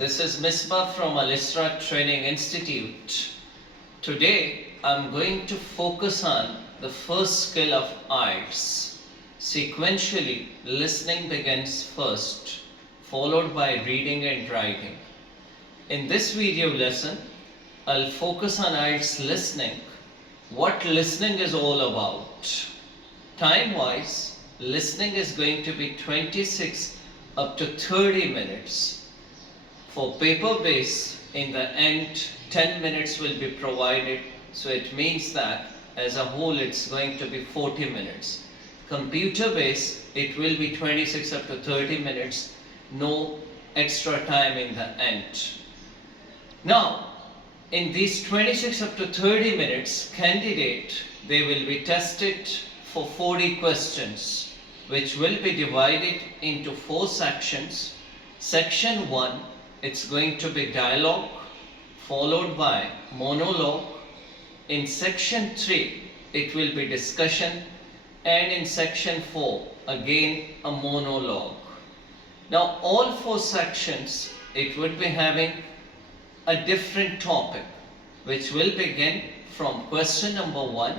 This is Misbah from Alisra Training Institute. Today I'm going to focus on the first skill of IELTS. Sequentially, listening begins first, followed by reading and writing. In this video lesson, I'll focus on IELTS listening, what listening is all about. Time-wise, listening is going to be 26 up to 30 minutes. For paper-based, in the end, 10 minutes will be provided. So it means that as a whole, it's going to be 40 minutes. Computer-based, it will be 26 up to 30 minutes. No extra time in the end. Now, in these 26 up to 30 minutes, candidate, they will be tested for 40 questions, which will be divided into 4 sections. Section 1, it's going to be dialogue, followed by monologue. In section 3, it will be discussion, and in section 4, again a monologue. Now, all 4 sections, it would be having a different topic, which will begin from question number 1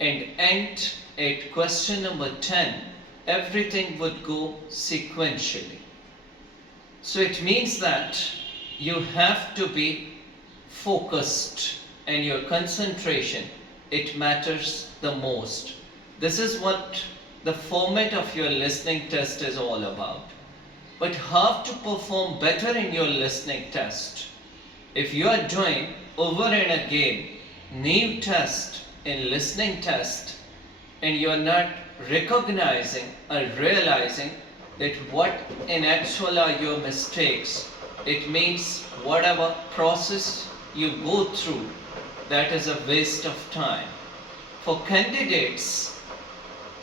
and end at question number 10. Everything would go sequentially. So it means that you have to be focused, and your concentration, it matters the most. This is what the format of your listening test is all about. But how to perform better in your listening test? If you are doing over and again new test in listening test, and you are not recognizing or realizing that what in actual are your mistakes, it means whatever process you go through, that is a waste of time. For candidates,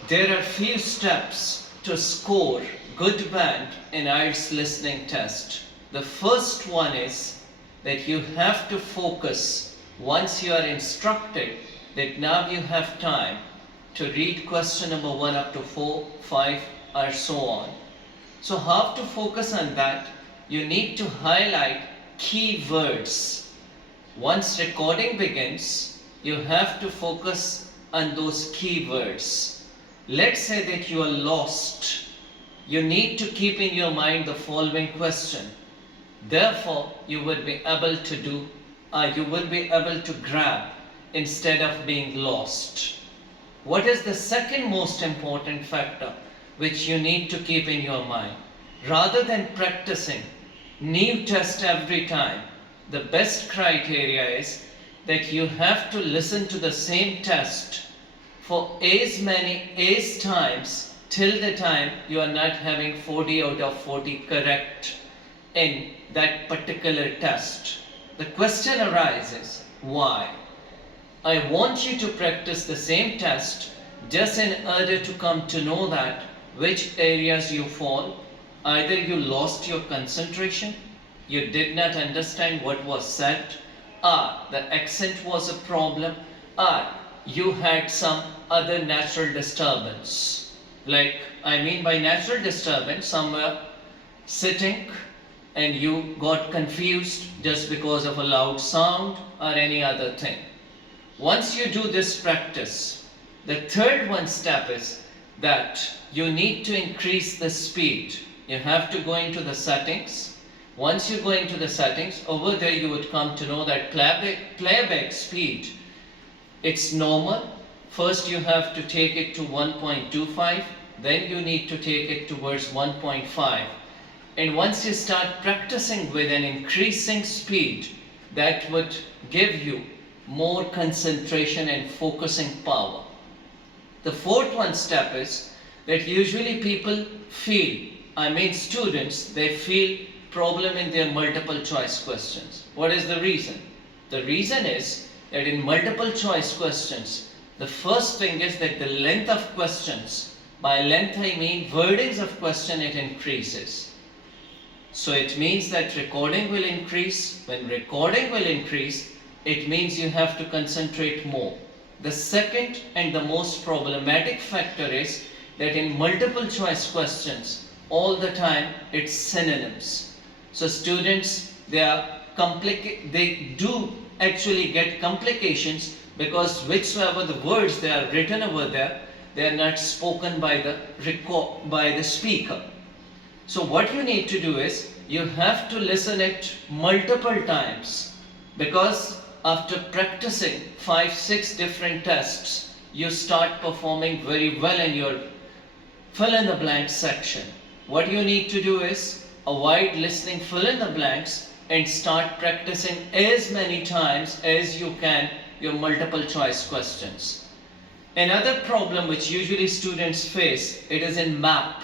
there are few steps to score good band in IELTS listening test. The first one is that you have to focus once you are instructed that now you have time to read question number 1 up to 4, 5 or so on. So how to focus on that? You need to highlight key words. Once recording begins, you have to focus on those key words. Let's say that you are lost. You need to keep in your mind the following question. Therefore, you will be able to grab instead of being lost. What is the second most important factor which you need to keep in your mind? Rather than practicing new test every time, the best criteria is that you have to listen to the same test for as many as times till the time you are not having 40 out of 40 correct in that particular test. The question arises, why? I want you to practice the same test just in order to come to know that which areas you fall. Either you lost your concentration, you did not understand what was said, or the accent was a problem, or you had some other natural disturbance. Like, I mean by natural disturbance, somewhere sitting and you got confused just because of a loud sound or any other thing. Once you do this practice, the third step is that you need to increase the speed. You have to go into the settings. Once you go into the settings, over there you would come to know that playback speed, it's normal. First you have to take it to 1.25, then you need to take it towards 1.5. And once you start practicing with an increasing speed, that would give you more concentration and focusing power. The fourth step is that usually people feel, students, they feel problem in their multiple choice questions. What is the reason? The reason is that in multiple choice questions, the first thing is that the length of questions, by length I mean wordings of question, it increases. So it means that recording will increase. When recording will increase, it means you have to concentrate more. The second and the most problematic factor is that in multiple choice questions, all the time it's synonyms. So students, they do actually get complications because whichsoever the words they are written over there, they are not spoken by the speaker. So what you need to do is you have to listen it multiple times, because after practicing 5-6 different tests, you start performing very well in your fill in the blank section. What you need to do is avoid listening fill in the blanks and start practicing as many times as you can your multiple choice questions. Another problem which usually students face, it is in map.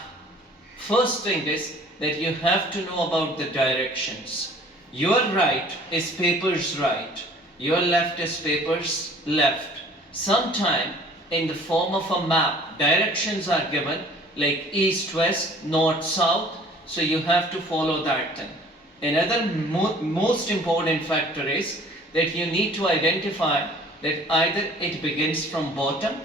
First thing is that you have to know about the directions. Your right is paper's right, your left is paper's left. Sometime in the form of a map, directions are given like east, west, north, south, so you have to follow that thing. Another most important factor is that you need to identify that either it begins from bottom.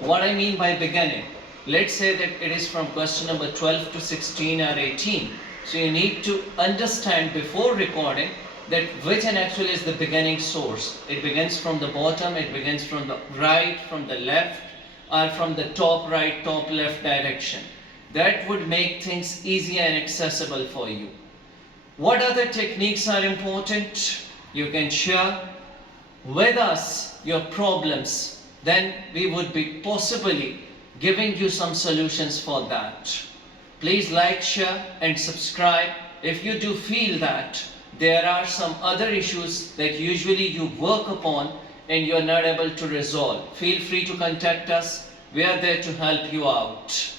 What I mean by beginning, let's say that it is from question number 12 to 16 or 18. So you need to understand before recording that which and actually is the beginning source. It begins from the bottom, it begins from the right, from the left, or from the top right, top left direction. That would make things easier and accessible for you. What other techniques are important? You can share with us your problems, then we would be possibly giving you some solutions for that. Please like, share and subscribe if you do feel that there are some other issues that usually you work upon and you are not able to resolve. Feel free to contact us. We are there to help you out.